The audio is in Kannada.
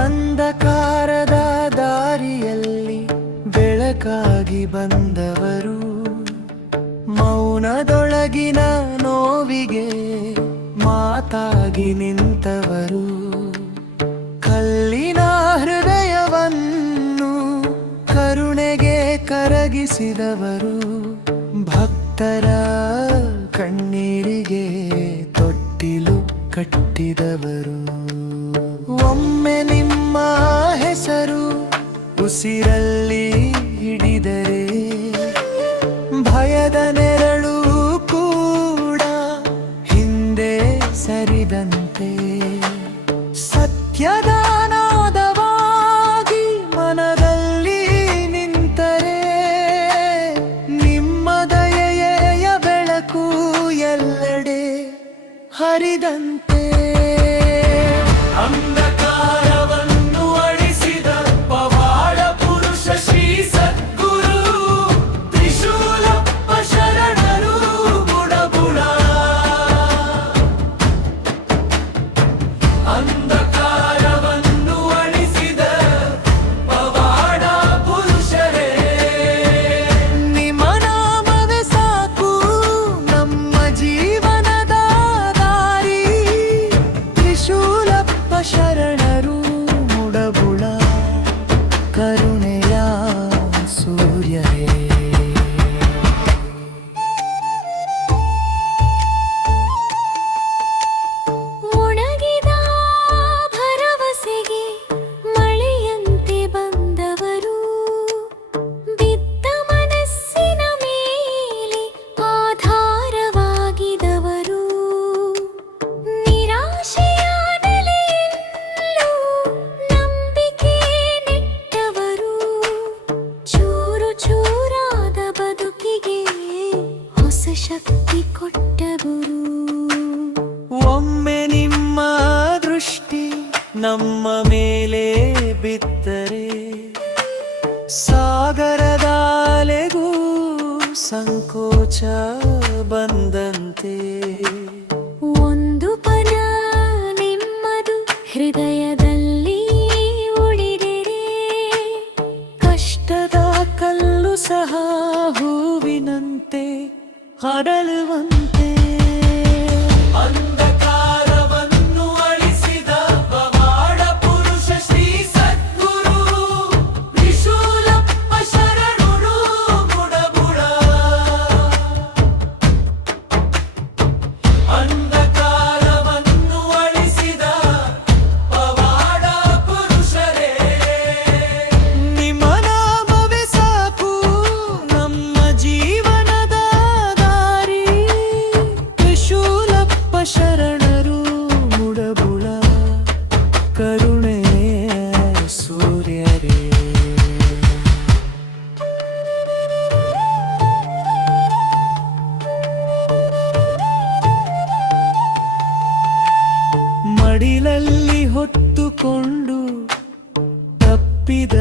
ಅಂಧಕಾರದ ದಾರಿಯಲ್ಲಿ ಬೆಳಕಾಗಿ ಬಂದವರು, ಮೌನದೊಳಗಿನ ನೋವಿಗೆ ಮಾತಾಗಿ ನಿಂತವರು, ಕಲ್ಲಿನ ಹೃದಯವನ್ನು ಕರುಣೆಗೆ ಕರಗಿಸಿದವರು, ಭಕ್ತರ ಕಣ್ಣೀರಿಗೆ ತೊಟ್ಟಿಲು ಕಟ್ಟಿದವರು. ಒಮ್ಮೆ ನಿಮ್ಮ ಹೆಸರು ಉಸಿರಲ್ಲಿ ಹಿಡಿದರೆ ಭಯದ ನೆರಳು ಕೂಡ ಹಿಂದೆ ಸರಿದಂತೆ, ಸತ್ಯದ ನಾದವಾಗಿ ಮನದಲ್ಲಿ ನಿಂತರೆ ನಿಮ್ಮ ದಯೆಯ ಬೆಳಕು ಎಲ್ಲೆಡೆ ಹರಿದಂತೆ. ಅಂಧಕಾರವನ್ನು ಅಳಿಸಿದ ಪವಾಡ ಪುರುಷ ಶ್ರೀ ಸದ್ಗುರು ತ್ರಿಶೂಲಪ್ಪ ಶರಣರು ಬುಡಬುಡ. ಅಂಧಕಾರವನ್ನು ಅಳಿಸಿದ ಪವಾಡ ಪುರುಷರೇ, ನಿಮ್ಮ ನಾಮವೇ ಸಾಕು ನಮ್ಮ ಜೀವನದ ದಾರಿ. ತ್ರಿಶೂಲಪ್ಪ ಶರಣರು ಮುಡಬುಳ ಕರುಣೆಯ ಸೂರ್ಯರೇ. ಒಣಗಿದ ಭರವಸೆಗೆ ಮಳೆಯಂತೆ ಬಂದವರು, ಬಿದ್ದ ಮನಸ್ಸಿನ ಮೇಲೆ ಆಧಾರವಾಗಿದವರು, ನಿರಾಶೆಯ ನೆಲೆಯಲ್ಲೂ ನಂಬಿಕೆ ನೆಟ್ಟವರು, ಚೂರು ಚೂರಾದ ಬದುಕಿಗೆ ಹೊಸ ಶಕ್ತಿ ಕೊಟ್ಟವರು. ಒಮ್ಮೆ ನಿಮ್ಮ ದೃಷ್ಟಿ ನಮ್ಮ ಮೇಲೆ ಬಿದ್ದರೆ ಸಾಗರದ ಅಲೆಗೂ ಸಂಕೋಚ ಬಂದಂತೆ, ಒಂದು ಪದ ನಿಮ್ಮದು ಹೃದಯದಲ್ಲಿ ಉಳಿದಿರೆ ಕಷ್ಟದ ಕಲ್ಲು ಸಹ ಹೂವಿನಂತೆ ಹರಳುವಂತೆ. ಅಂಧಕಾರವನ್ನು ಅಳಿಸಿದ ಪವಾಡ ಪುರುಷ ಶ್ರೀ ಸದ್ಗುರು ತ್ರಿಶೂಲಪ್ಪ ಶರಣರು ಬುಡಬುಡ. ಅಂಧಕಾರವನ್ನು ಅಳಿಸಿದ ಪವಾಡ ಪುರುಷರೇ, ನಿಮ್ಮ ನಾಮವೇ ಸಾಕು ನಮ್ಮ ಜೀವನದ ದಾರಿ. ತ್ರಿಶೂಲಪ್ಪ ಶರಣರು ಮುಡಬುಳ ಕರುಣೆಯ ಸೂರ್ಯರೇ. ಮಡಿಲಲ್ಲಿ ಹೊತ್ತುಕೊಂಡು ತಪ್ಪಿದ